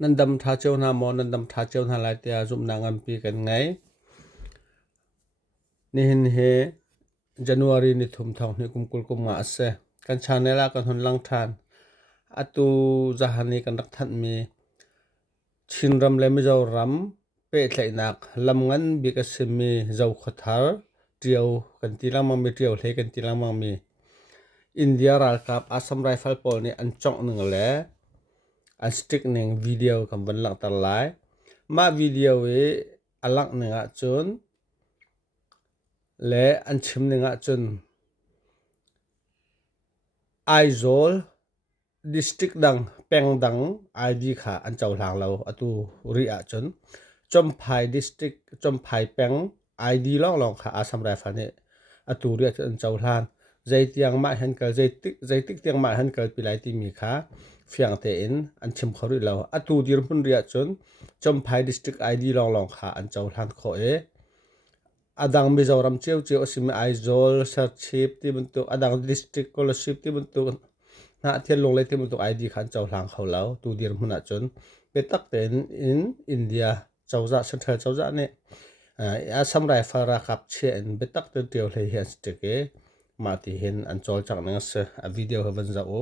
nan dam tha cheu na mo nan dam tha cheu na lai tia zum na ngam pi kan ngai ni hin he January ni thum thong ni kumkul kum nga ase kan chanela kan hon lang than atu jahani kan rak that mi chinram le mi zo ram pe thlai nak lam ngan bi ka simi zo khathar tiau kan tilang mang mi tiau hle kan tilang mang mi India World Cup Assam Rifle Pol ni an chong nang le an stick ning video kan ban lang tar lai ma video e alak ninga chun le an chim ninga chun Aizawl district dang peng dang ID kha an chaw hlang lo atu ri a chun Chomphai district Chomphai peng ID long long kha Assam Rifle ni atu ri a chun chaw hlan zai tiang ma han kal zai tik tiang ma han kal pilai ti mi kha fiang te in an chim khori lo atu dir hun ri a chun Chomphai district ID long long kha an chaw hlan kho e adang Mizoram cheu cheu asim Aizawl Sarchip ti buntuk adang district scholarship ti buntuk na thian long le ti buntuk ID khan chaw hlang kho lo tu dir huna chun petak ten in India chawza central chawza ne Assam Rifle ra kap che en betak ten tiau hle hian stick e ma ti hin an chol chak nang se a video haban za o